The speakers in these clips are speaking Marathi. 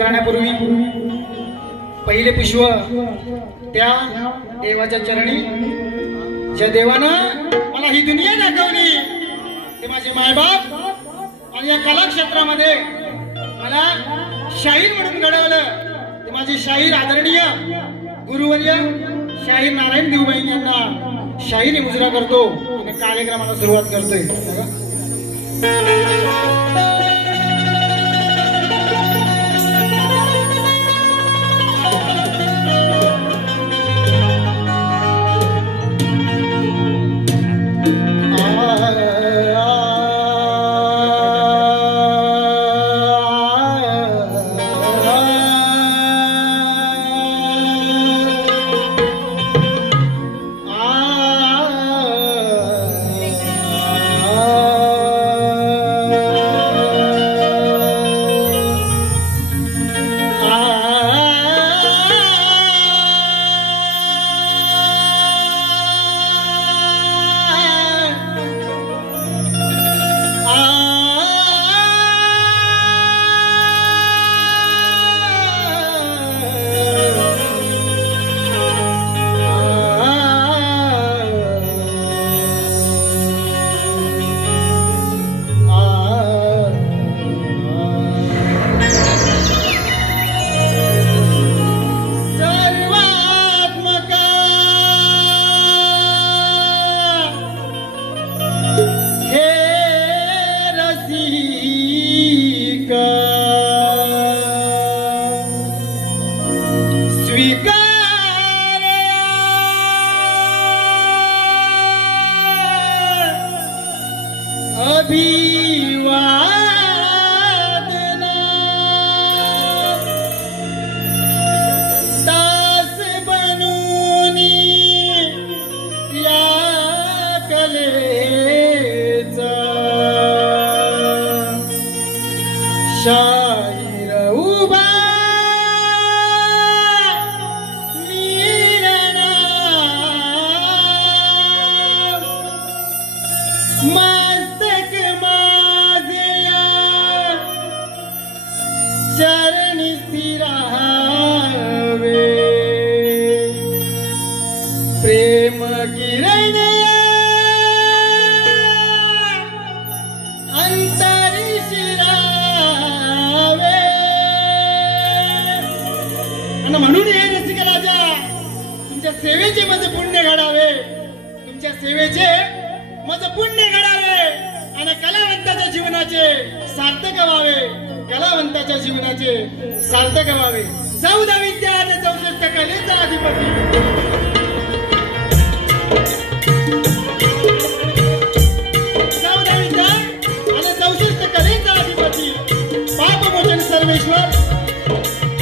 करण्यापूर्वी पहिले पुष्प त्या देवाच्या चरणी, ज्या देवानं मला ही दुनिया दाखवली ते माझे मायबाप आणि या कला क्षेत्रामध्ये मला शाहीर म्हणून घडवलं ते माझे शाहीर आदरणीय गुरुवर्य शाहीर नारायण देवबाई यांना शाहीरी मुजरा करतो आणि कार्यक्रमाला सुरुवात करतोय। म्हणून हे रसिक राजा तुमच्या सेवेचे माझे पुण्य घडावे, तुमच्या सेवेचे माझे पुण्य घडावे आणि कलावंताच्या जीवनाचे सार्थक व्हावे, कलावंताच्या जीवनाचे सार्थक व्हावे। 14 विद्या आणि 64 कलेचा अधिपती, 14 विद्या आणि 64 कलेचा अधिपती, पापमोचन सर्वेश्वर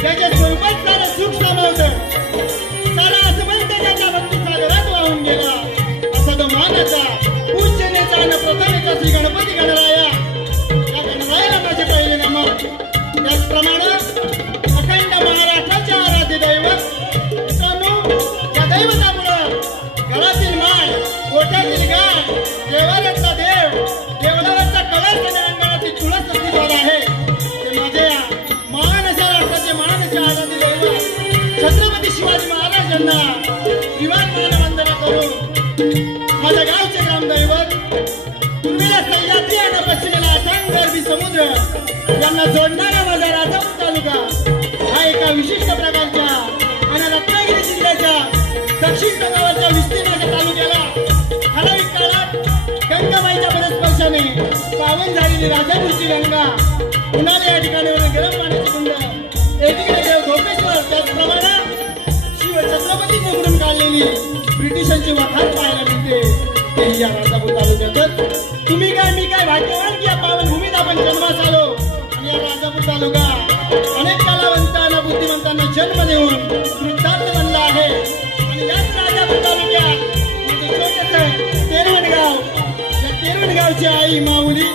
त्याच्या स्वरूपात सारं सुख सामावतं, सारा असमंत त्याच्या भक्ती सागरात वाहून गेला। असा तो मानाचा पूजनेचा आणि प्रथमेचा श्री गणपती गणराया, या गणरायाला माझे पहिले नमन। त्याचप्रमाणे अखंड महाराष्ट्राचे आराध्य दैवत मित्रांनो, या दैवतामुळं घरातील माय, गोठ्यातील गाय, देवालयाचा देव, देवळावरचा कळस आणि अंगणातील तुळस अस्तित्वात आहे। ते माझ्या महाराष्ट्राचे आराध्य दैवत छत्रपती शिवाजी महाराजांना दिवाण मानवंदना करून माझ्या गावचे ग्रामदैवत पूर्वेला सह्याद्री आणि पश्चिमेला अथांग अरबी समुद्र यांना जोडणारा माझा राजापूर तालुका हा एका विशिष्ट प्रकारच्या आणि रत्नागिरी जिल्ह्याच्या दक्षिण टोकावरच्या विस्तीर्णाच्या तालुक्याला ठराविक काळात गंगाबाईच्या परस्पर्शाने पावन झालेली राजापूरची गंगा, उन्हाळ्या या ठिकाणी गरम पाण्याची कुंड, एकीकडे देव धोपेश्वर, त्याचप्रमाणे शिव छत्रपती निवडून काढलेली ब्रिटिशांची वखार पाहायला मिळते तेही या राजापूर तालुक्यातच। तुम्ही काय मी काय भाग्यवान की या पावनभूमीत आपण जन्मास आलो आणि या राजापूर तालुका अनेक कलावंतांना बुद्धिमंतांना जन्म देऊन कृतार्थ बनला आहे। आणि याच राजापूर तालुक्यात माझे छोटेसे तेरवणगाव, या तेरवणगावची आई माऊली,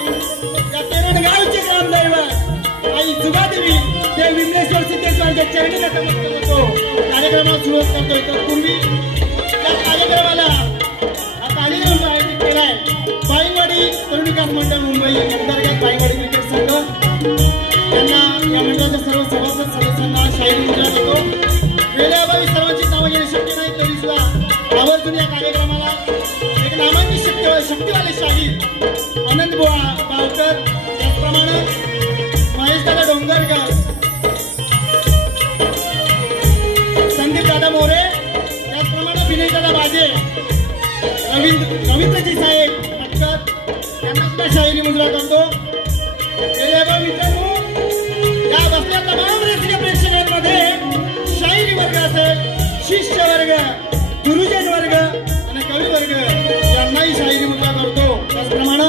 या तेरवणगावचे ग्रामदैवत आई जुगादेवी देव विमलेश्वर सिद्धेश्वरांच्या चरणी नतमस्तक होतो। कार्यक्रमाला सुरुवात करतोय तर पूर्वी या कार्यक्रमाला हा कार्यक्रम आयोजित केलाय बाईवाडी तरुण विकास मंडळ मुंबई अंतर्गत बाईवाडी क्रिकेट संघ यांना या मंडळाचे सर्व सभासद आवर्जून या कार्यक्रमाला एक नामांकित शक्तिवाले शाहीर आनंद बुवा गावकर, त्याचप्रमाणे महेशदादा डोंगरकर, संदीपदादा मोरे, त्याचप्रमाणे विनयदादा बाजे, रवींद्रजी साहेब अटकर यांना सुद्धा शाहिरी मुद्रा करतो. मित्रांनो, या बसल्या तमाम रसिक प्रेक्षकांमध्ये शाहिरी वर्ग असेल, शिष्य वर्ग, गुरुजन वर्ग आणि कवी वर्ग यांनाही शाहिरी मुद्रा करतो. त्याचप्रमाणे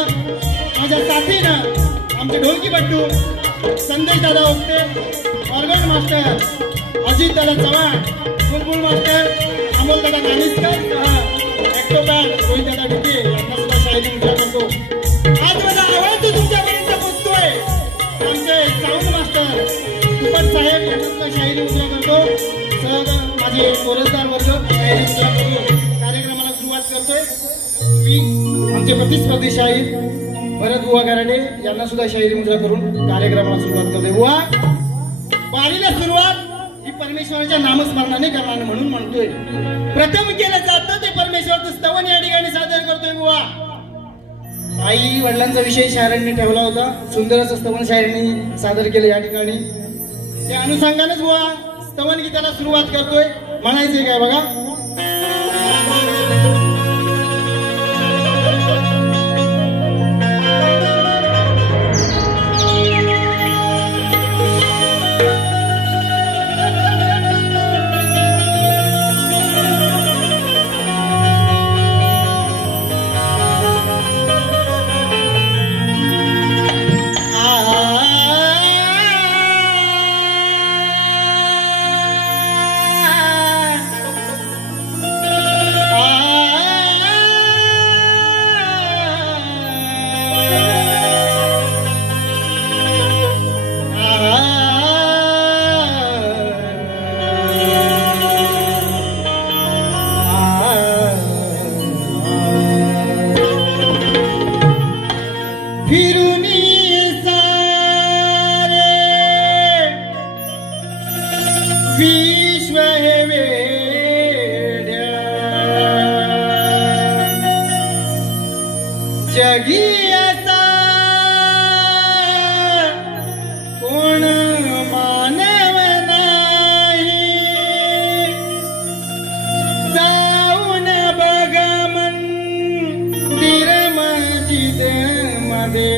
माझ्या साथीनं आमचे ढोलकीपट्टू संदेश दादा ओक्ते, ऑर्गन मास्टर अजित दादा चव्हाण, बुलबुल मास्टर अमोल दादा नानिस्कर, ॲक्टोबॅट रोहित दादा ढुके यांना सुद्धा शाहिरी मुद्रा करतो. आज माझा आवाज तो तुमच्यापर्यंत पोहोचतोय. आमचे साऊंड मास्टर तुपट साहेब यांना सुद्धा शाहिरी मुद्रा करतो. सहज माझे कोरसदार वर्ग शाहिरी मुद्रा करून कार्यक्रमाला सुरुवात करतोय. मी आमचे प्रतिस्पर्धी शाहीर भरत बुवा गराडे यांना सुद्धा शाहिरी मुद्रा करून कार्यक्रमाला सुरुवात करतोय. बुवा, वारीला सुरुवात ही परमेश्वराच्या नामस्मरणाने करणार म्हणून म्हणतोय. प्रथम केलं जातं ते परमेश्वराचं स्तवन या ठिकाणी सादर करतोय. बुवा, आई वडिलांचा विषय शायरांनी ठेवला होता, सुंदर असं स्तवन शायरांनी सादर केलं या ठिकाणी. त्या अनुषंगानेच बुवा स्तवन गीताला सुरुवात करतोय. म्हणायचंय काय बघा. विश्व हे वेड्या जगी असा कोण मानव नाही. जाऊन बघ मंदिर मस्जिद मध्ये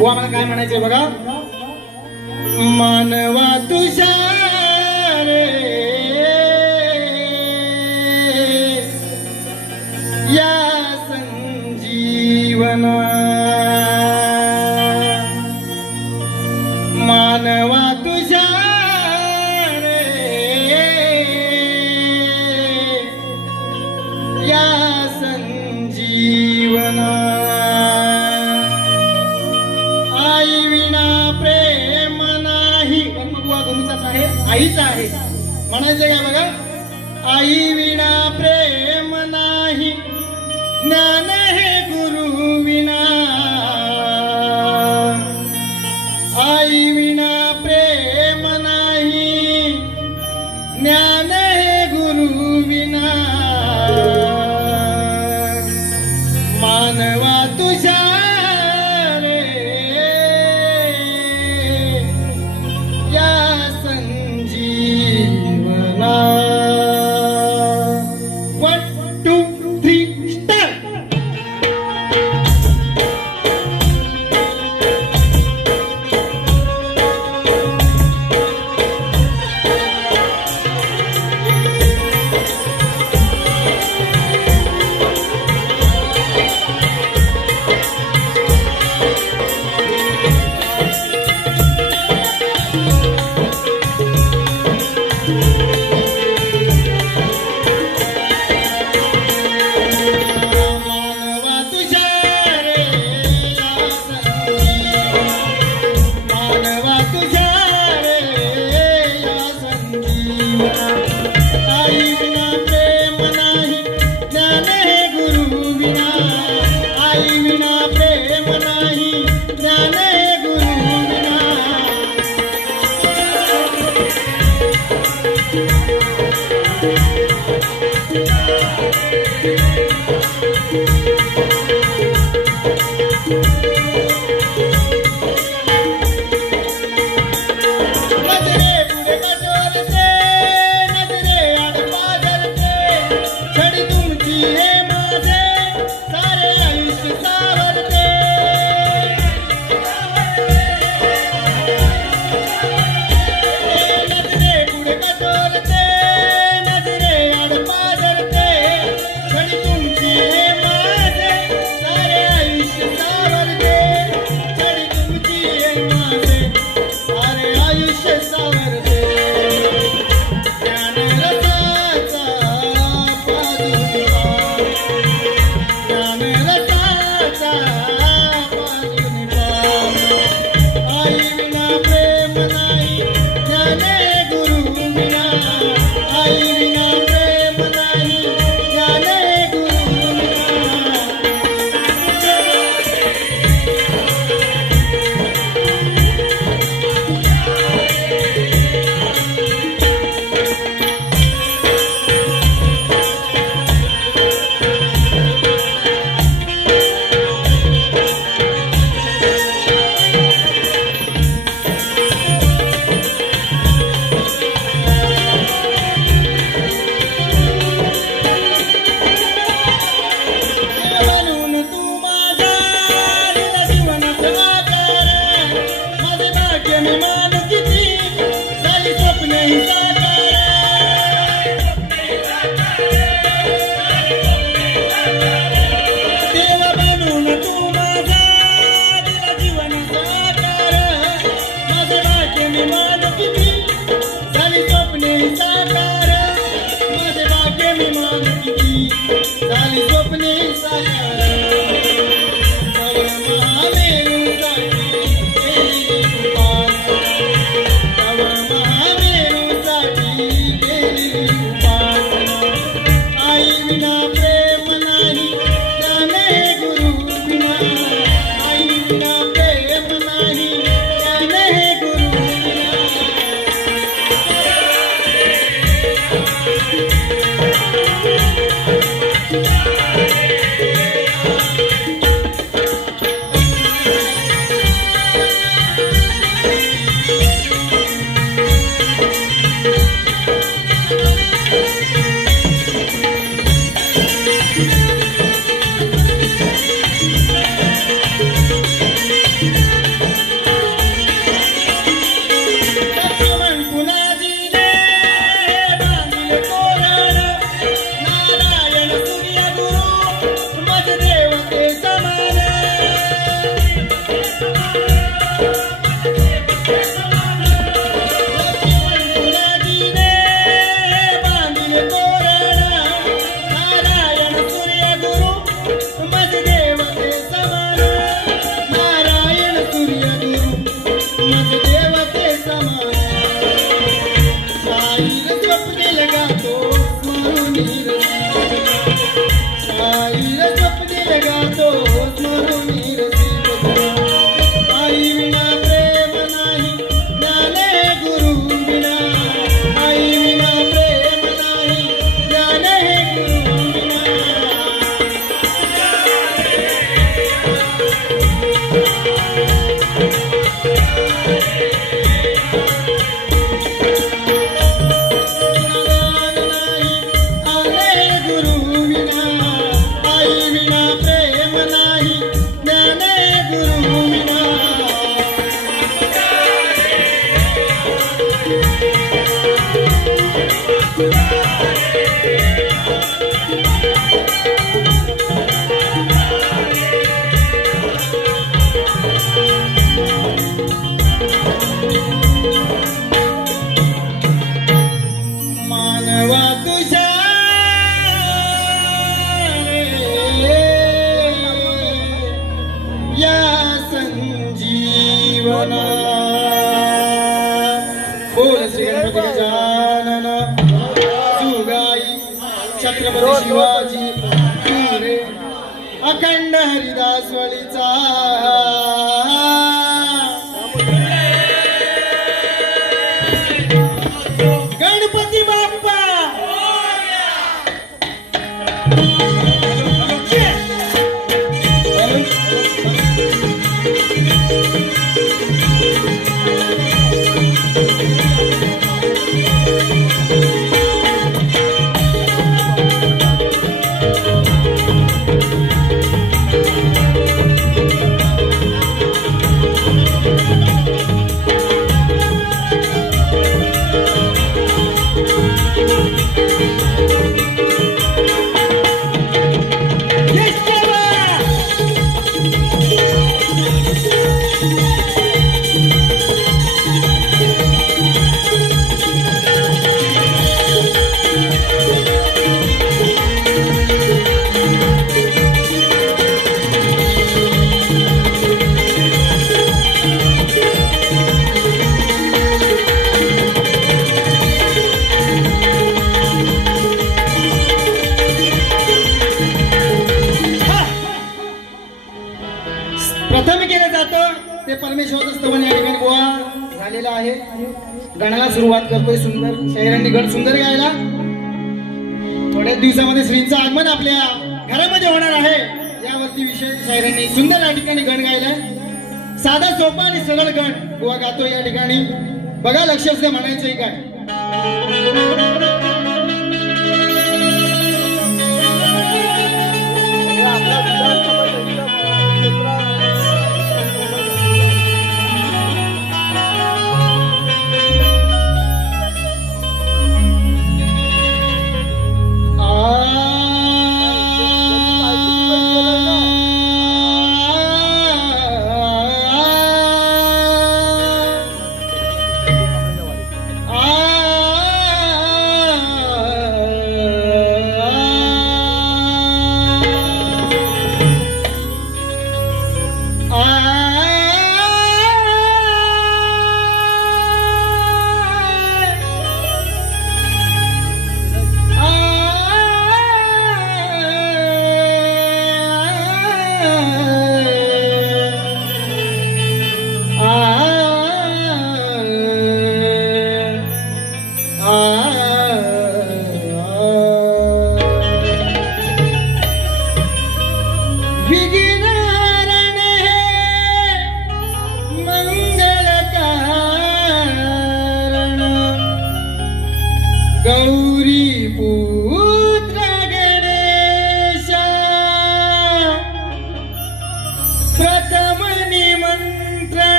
आम्हाला काय म्हणायचंय बघा. मानवा तुझ्या रे या संजीवना, मानवा तुझ्या रे या संजीवना. आई विना प्रेम नाही. बुवा गुरुचाच आहे, आईचा आहे. म्हणायचं काय बघा. आई विना प्रेम नाही, ज्ञान हे गुरु विना. आई विना प्रेम नाही, ज्ञान हे गुरु विना. मानवा तुझ्या छत्रपती शिवाजी अखंड हरिदास वळीचा गणपती बाप्पा प्रथम केलं जातं ते परमेश्वराचं स्तवन या ठिकाणी गोळा झालेला आहे. गणाला सुरुवात करतोय सुंदर शाहिरांनी गण सुंदर गायला. थोड्याच दिवसामध्ये श्रींचं आगमन आपल्या घरामध्ये होणार आहे. यावरती विशेष शाहिरांनी सुंदर या ठिकाणी गण गायलाय. साधा सोपा आणि सरळ गण गोवा गातोय या ठिकाणी. बघा लक्ष असं म्हणायचंय काय.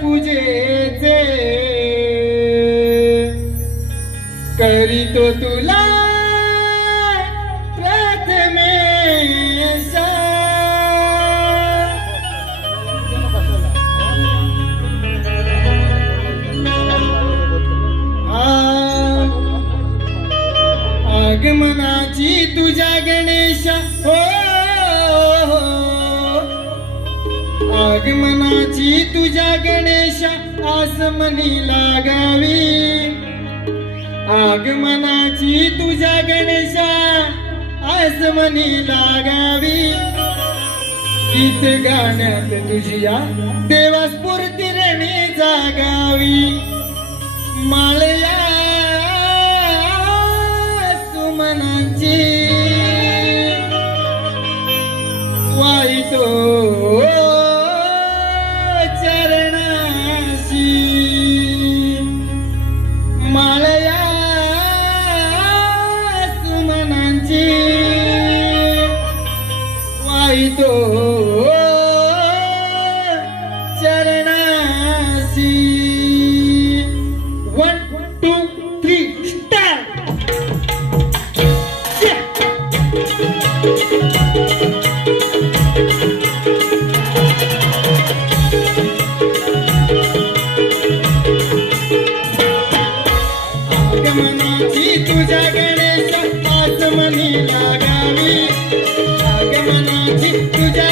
पूजेचे करीतो तुला प्रथमेश. आगमनाची तुझ्या गणेश हो, आगमनाची तुझ्या गणेश आसमनी लागावी. आगमनाची तुझ्या गणेश आसमनी लागावी. गीत गाण्यात तुझ्या देवा स्फूर्ती रणी जागावी. माळया सुमनाची वाईतो माळया सुमनांची वाईतो चरणाशी. 1 2 3 स्टार्ट. आगमनाची तुझ्या गणेश आसमनी लागावी. आगमनाची तुझ्या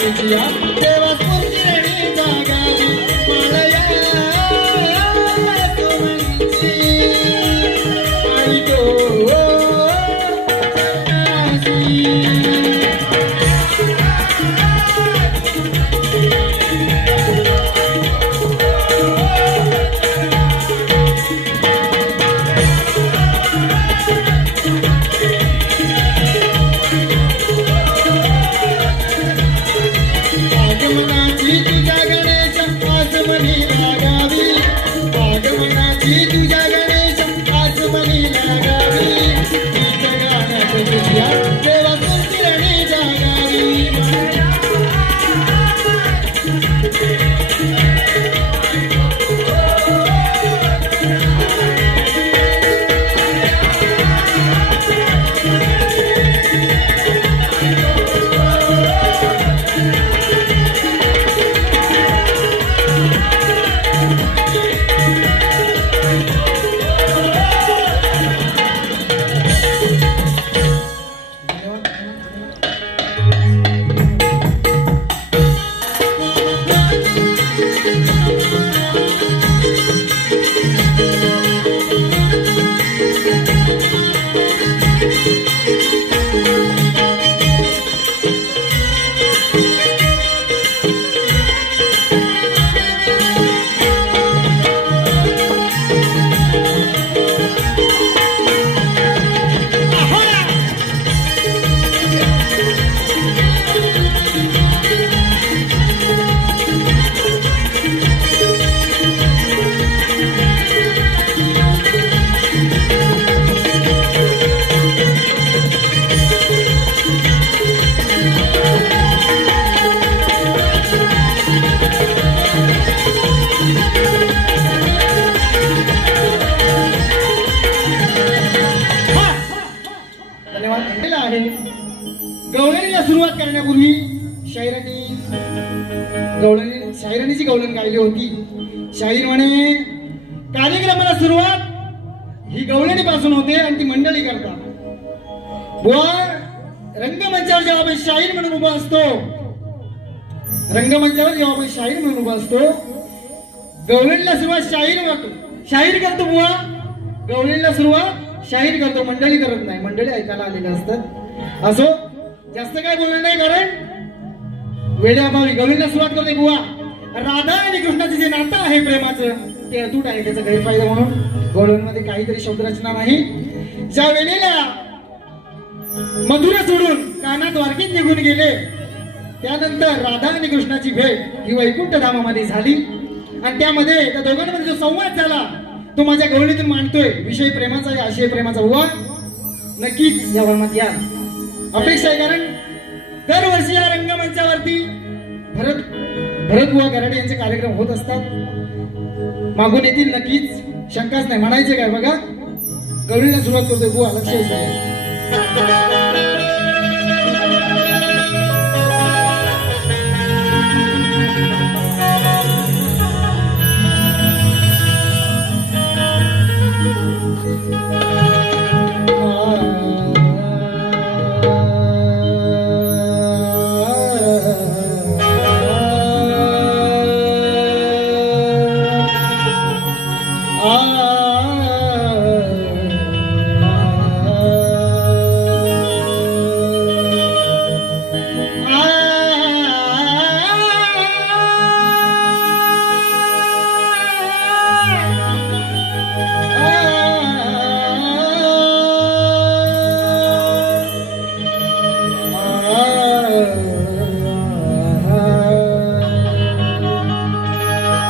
तुझ्या देवा स्फूर्ती रणी जागावी मालया तू म्हणती आई गो गवळणीला सुरुवात करण्यापूर्वी शाहिरांची गवळण गायली होती. शाहीर म्हणे कार्यक्रमाला सुरुवात ही गवळणी पासून होते आणि ती मंडळी करतात. बुवा रंगमंचावर जेव्हा आपण शाहीर म्हणून उभा असतो, रंगमंचावर जेव्हा आपण शाहीर म्हणून उभा असतो, गवळणीला सुरुवात शाहीर करतो. बुवा गवळणीला सुरुवात शाहीर करतो, मंडळी करत नाही. मंडळी ऐकायला आलेले असतात. असो जास्त काय बोलणार नाही, कारण वेळेअभावी गवळणीला सुरुवात करते. बुवा राधा आणि कृष्णाचे जे नातं आहे प्रेमाचं ते अतूट आहे, त्याचा गैरफायदा म्हणून गवळणीमध्ये काहीतरी शब्दरचना नाही. ज्या वेळेला मथुरा सोडून कान्हा द्वारकेत निघून गेले, त्यानंतर राधा आणि कृष्णाची भेट ही वैकुंठ धामामध्ये झाली आणि त्यामध्ये त्या दोघांमध्ये जो संवाद झाला तो माझ्या गवळणीतून मांडतोय. विषय प्रेमाचा आहे, आशय प्रेमाचा. बुवा नक्कीच या वर्णात या अपेक्षा आहे, कारण दरवर्षी या रंगमंचावरती भरत बुवा गराडे यांचे कार्यक्रम होत असतात. मागून येतील नक्कीच, शंकाच नाही. म्हणायचे काय बघा, गवळणीला सुरुवात करतोय. बुवा लक्ष असू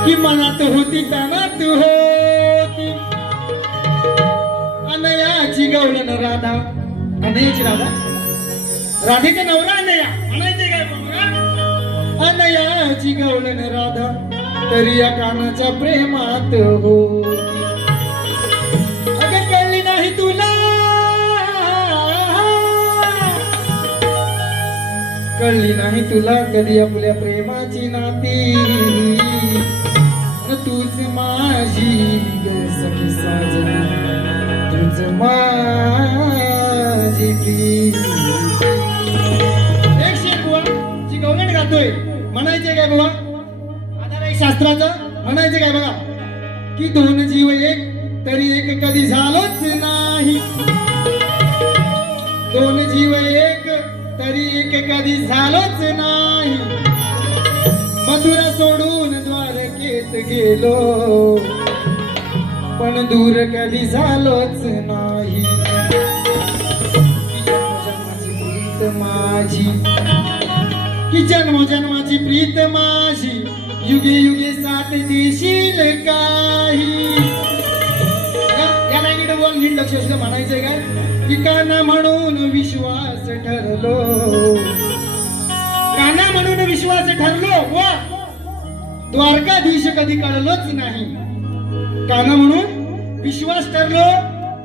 की मनात होती तनात होती अनयाची गवळण राधा. अनयाची राधा, राधेचा नवरा अनया. म्हणायचे काय बघा, अनयाची गवळण राधा तरी या कानाच्या प्रेमात होती. अगं कळली नाही तुला, कळली नाही तुला कधी आपल्या प्रेमाची नाती. तूच माझी ग सखी साजना, तूच माझी. एक शेर बुवा जी गवळण गातो म्हणतोय म्हणायचे काय बाबा आधार आहे शास्त्राचं म्हणायचे काय बघा की दोन जीव एक तरी एक कधी झालोच नाही दोन जीव एक तरी एक कधी झालोच नाही मथुरा सोडून द्वारकेत गेलो पण दूर कधी झालोच नाही माझी की जन्मोजन्माची प्रीत माझी युगे युगे साथ देशील काही या लाईनीकडे बोल नीट लक्ष असलं म्हणायचंय काय की काना म्हणून विश्वास ठरलो काना म्हणून विश्वास ठरलो वा द्वारकाधीश कधी कळलोच नाही काना म्हणून विश्वास ठरलो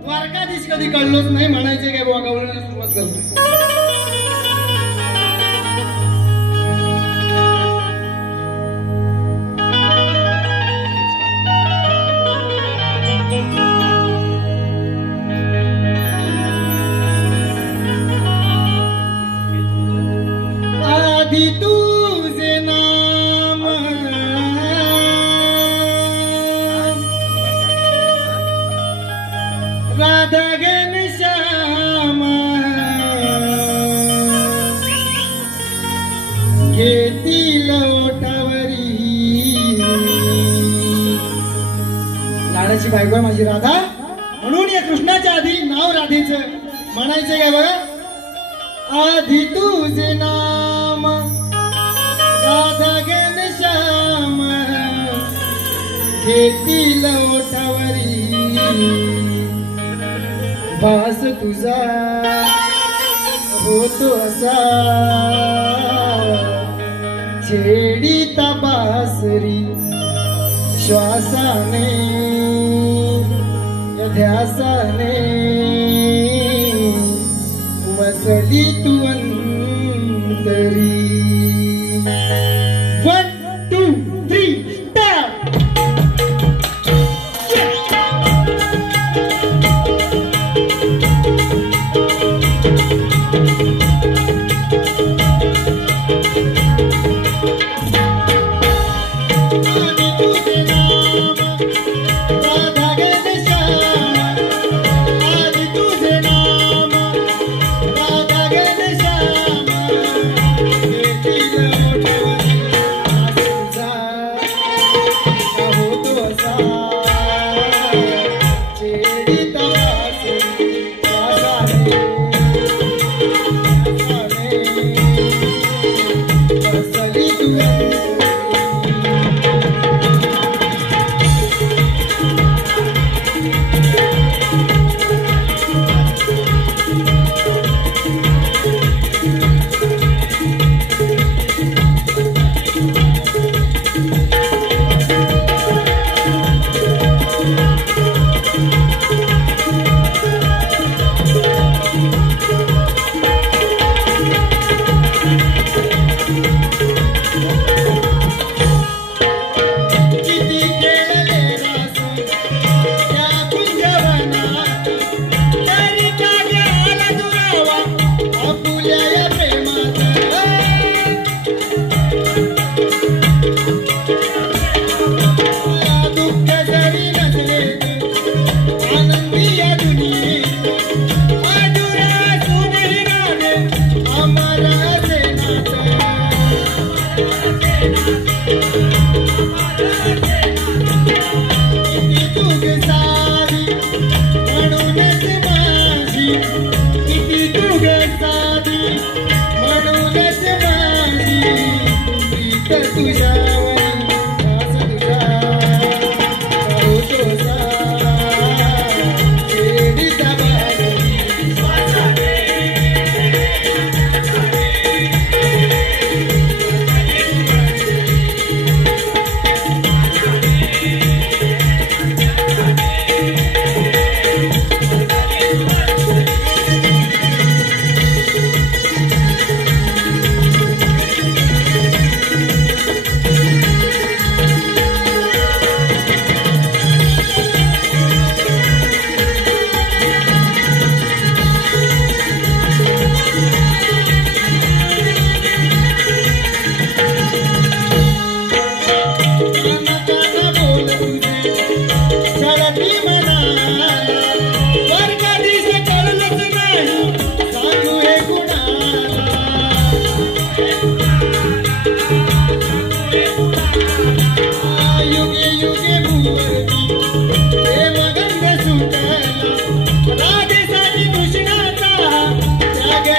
द्वारकाधीश कधी कळलोच नाही म्हणायचे काय बाबा गवळणाला सुरुवात करतो आधी तुझे नाम राधा घनश्याम घेतील ओठावरी लाडाची बायको माझी राधा म्हणून या कृष्णाच्या आधी नाव राधेचं म्हणायचं काय बघा आधी तुझे नाम राधा घनश्याम घेतील ओठावरी भास तुझा होतो असा छेडीता बासरी श्वासाने ध्यासाने वसली तू अंतरी 1 2 3 स्टार्ट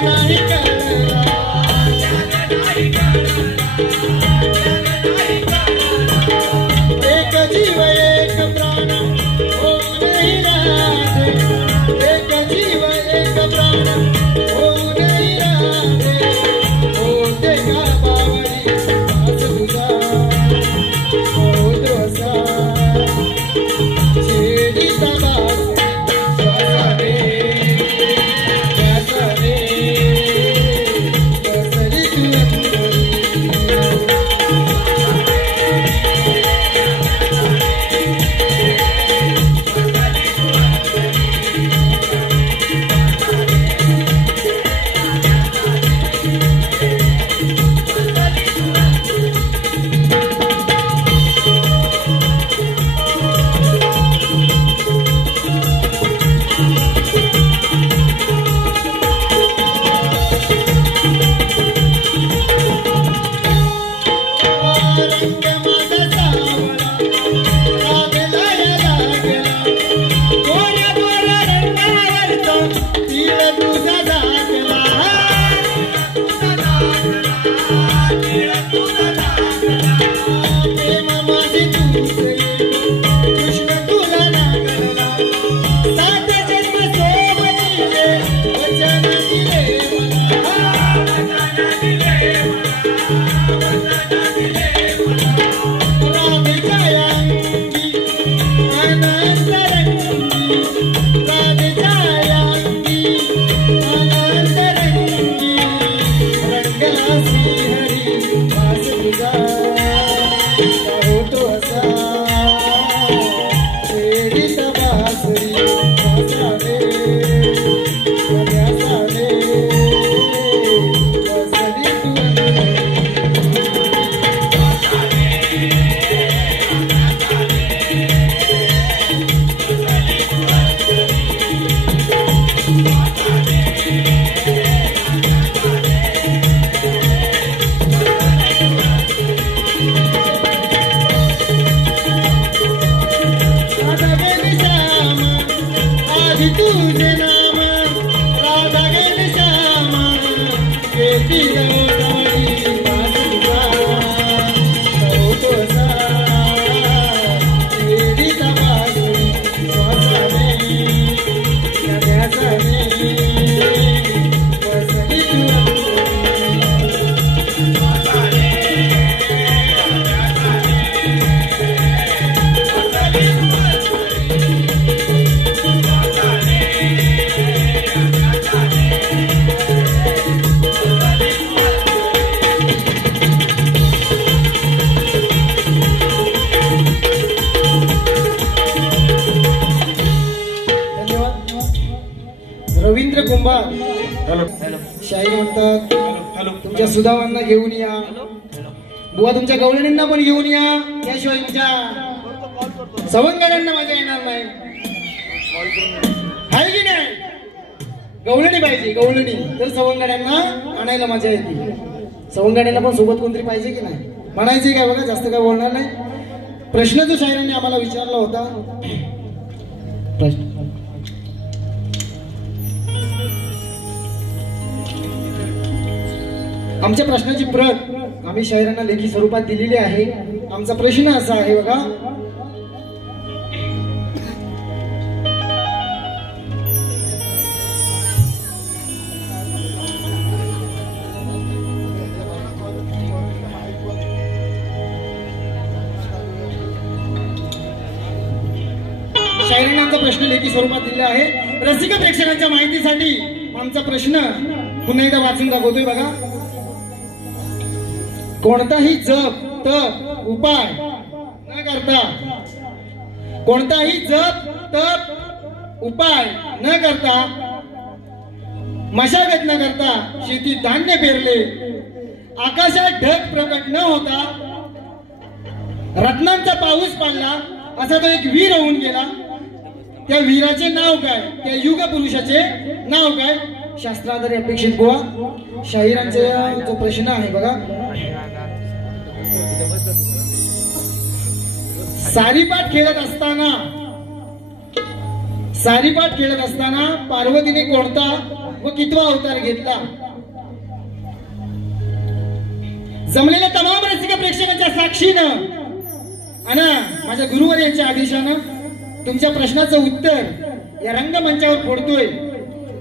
नाही कळला एक जीव एक प्राण होऊनही राधे एक जीव एक प्राण होऊनही राधे होते का बावरी वास तुझा होतो असा छेडीचा बास रवींद्र कुंभार शाहीर म्हणतात तुमच्या सुधावांना घेऊन या बुवा तुमच्या गवळणींना पण घेऊन या त्याशिवाय तुमच्या सवंगड्यांना मजा येणार नाही आहे की नाही गवळणी पाहिजे गवळणी तर सवंगड्यांना आणायला मजा येते सवंगड्यांना पण सोबत कोणतरी पाहिजे की नाही म्हणायचे काय बघा जास्त काय बोलणार नाही प्रश्न जो शाहिरांनी आम्हाला विचारला होता प्रश्न आमच्या प्रश्नाची प्रत आम्ही शाहिरांना लेखी स्वरूपात दिलेली आहे आमचा प्रश्न असा आहे बघा शाहिरांना आमचा प्रश्न लेखी स्वरूपात दिलेला आहे रसिक प्रेक्षकांच्या माहितीसाठी आमचा प्रश्न पुन्हा एकदा वाचून दाखवतोय बघा कोणताही जप तप उपाय न करता कोणताही जप तप उपाय न करता मशागत न करता शेतीत धान्य पेरले आकाशात ढग प्रकट न होता रत्नांचा पाऊस पडला असा तो एक वीर होऊन गेला त्या वीराचे नाव काय त्या युग पुरुषाचे नाव काय शास्त्राधारे अपेक्षित गोवा शाहिरांचा जो प्रश्न आहे बघा सारीपाट खेळत असताना पार्वतीने कोणता व कितवा अवतार घेतला. जमलेल्या तमाम रसिक प्रेक्षकांच्या साक्षीनं आणि माझ्या गुरुवर यांच्या आदेशानं तुमच्या प्रश्नाचं उत्तर या रंगमंचावर फोडतोय.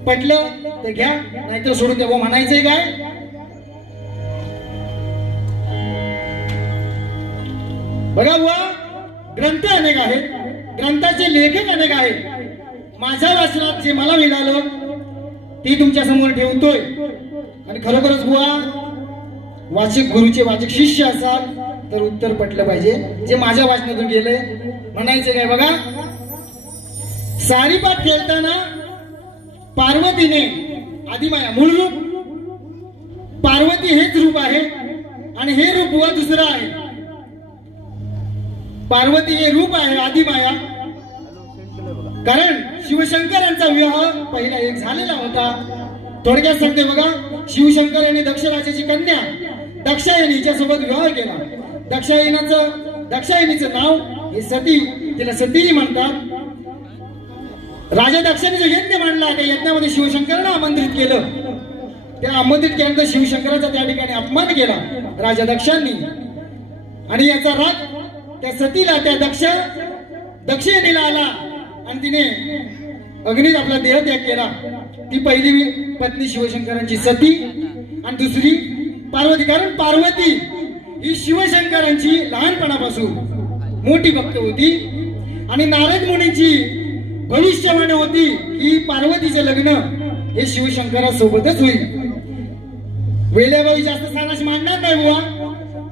पटलं तर घ्या, नाहीतर सोडून द्या. म्हणायचंय काय? बघा बुवा, ग्रंथ अनेक आहेत, ग्रंथाचे लेखक अनेक आहेत. माझ्या वाचनात जे मला मिळालं ते तुमच्या समोर ठेवतोय. आणि खरोखरच बुवा, वाचक गुरुचे वाचक शिष्य असाल तर उत्तर पटलं पाहिजे जे माझ्या वाचनातून गेलंय. म्हणायचे काय बघा, सारीपाट खेळताना पार्वतीने आदिमाया मूळ रूप, पार्वती हेच रूप आहे आणि हे रूप बुवा दुसरं आहे. पार्वती हे रूप आहे आदिमाया, कारण शिवशंकरांचा विवाह पहिला एक झालेला होता. थोडक्यात सांगते बघा, शिवशंकर यांनी दक्ष राजाची कन्या दक्षायनी हिच्या सोबत विवाह केला. दक्षायनीचं नाव हे सती, तिला सती म्हणतात. राजा दक्षाने जो यज्ञ मांडला त्या यज्ञामध्ये शिवशंकरांना आमंत्रित केलं. त्या आमंत्रित केल्यानंतर शिवशंकराचा त्या ठिकाणी अपमान केला राजा दक्षांनी. आणि याचा राग त्या सतीला, त्या दक्षिणेला आला आणि तिने अग्नीत आपला देहत्याग केला. ती पहिली पत्नी शिवशंकरांची सती आणि दुसरी पार्वती. कारण पार्वती ही शिवशंकरांची लहानपणापासून मोठी भक्त होती आणि नारद मुनींची भविष्यवाणी होती की पार्वतीचे लग्न हे शिवशंकरासोबतच होईल. वेळेबाई जास्त सानाश मांडणार नाही बुवा.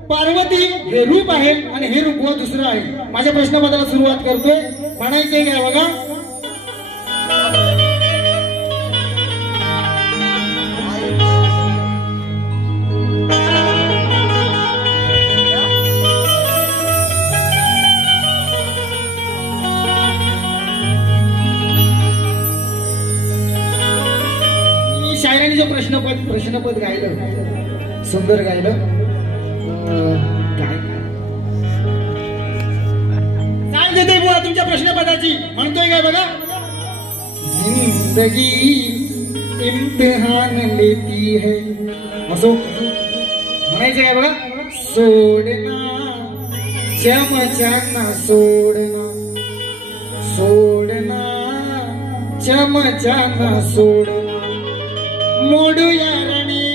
पार्वती हे रूप आहे आणि हे रूप बुवा दुसरं आहे. माझ्या प्रश्नपत्राला सुरुवात करतोय. म्हणायचंय काय बघा, शायरांनी जो प्रश्नपद गायलं, सुंदर गायलं. काय देते बुवा तुमच्या प्रश्नपदाची? म्हणतोय काय बघा, जिंदगी इम्तिहान लेती है. असो म्हणायचं काय बघा, सोडना चमचाना सोडना, सोडना चमचाना सोडना, मोडूया रणी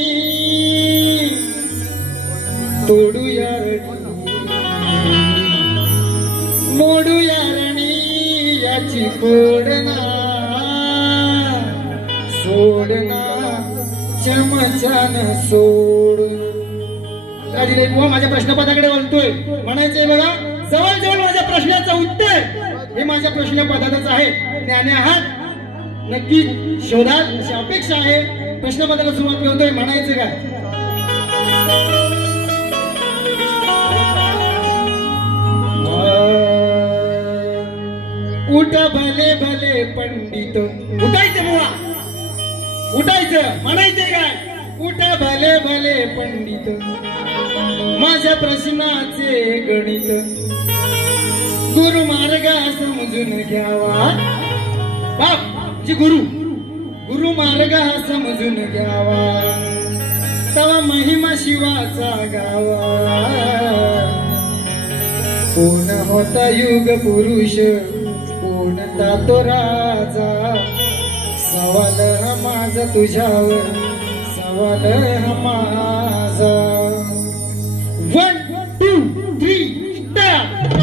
तोडूया रणी, मोडूया रणी याची कोडना, सोडना चमचान सोडून. माझ्या प्रश्नपदाकडे बोलतोय. म्हणायचंय बघा, जवळजवळ माझ्या प्रश्नाचं उत्तर हे माझ्या प्रश्नपदातच आहे. ज्ञानी आहात नक्की शोधाल अशी अपेक्षा आहे. प्रश्नपदाला सुरुवात करतोय. म्हणायचं काय, उठा भले भले पंडित. उठायचं बुवा, उठायचं. म्हणायचंय काय, उठा भले भले पंडित, माझ्या प्रश्नाचे गणित गुरु मार्ग समजून घ्यावा. बाप जी गुरु मार्ग समजून घ्यावा, तवा महिमा शिवाचा गावा. कोण होता युग पुरुष, कोणता तो राजा, सवाल हा माझा तुझ्यावर, सवाल हा माझा. 1 2 3 स्टार्ट.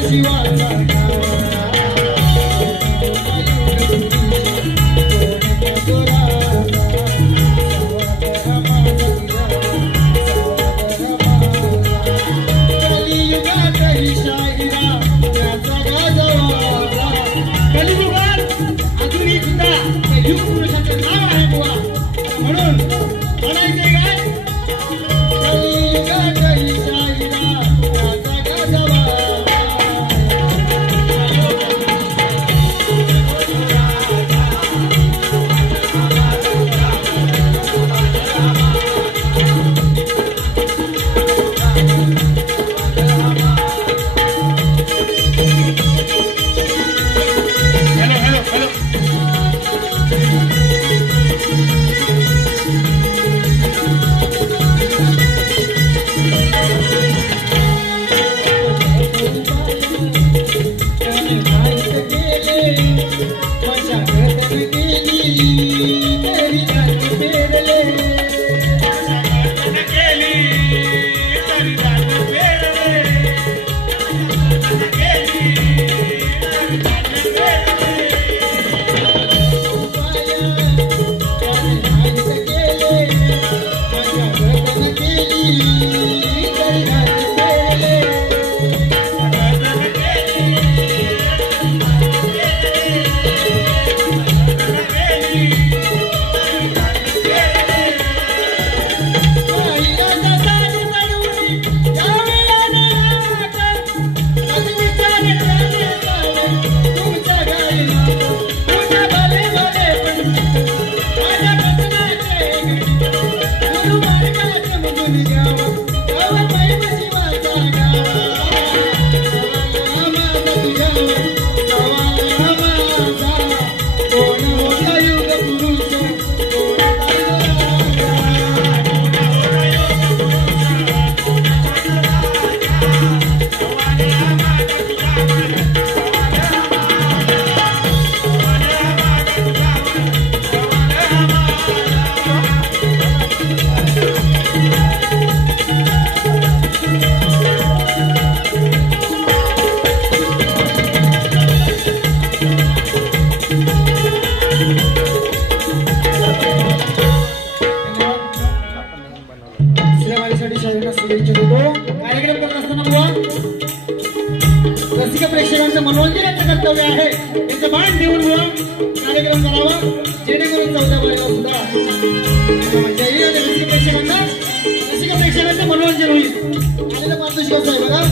शिवाचा रसिक प्रेक्षकांचं मनोरंजनाचं कर्तव्य आहे. त्यांचं मान देऊन कार्यक्रम करावा जेणेकरून चौथ्या वेळेला सुद्धा रसिक प्रेक्षकांचं मनोरंजन होईल. आलेलं मार्गदर्शक आहे बघा.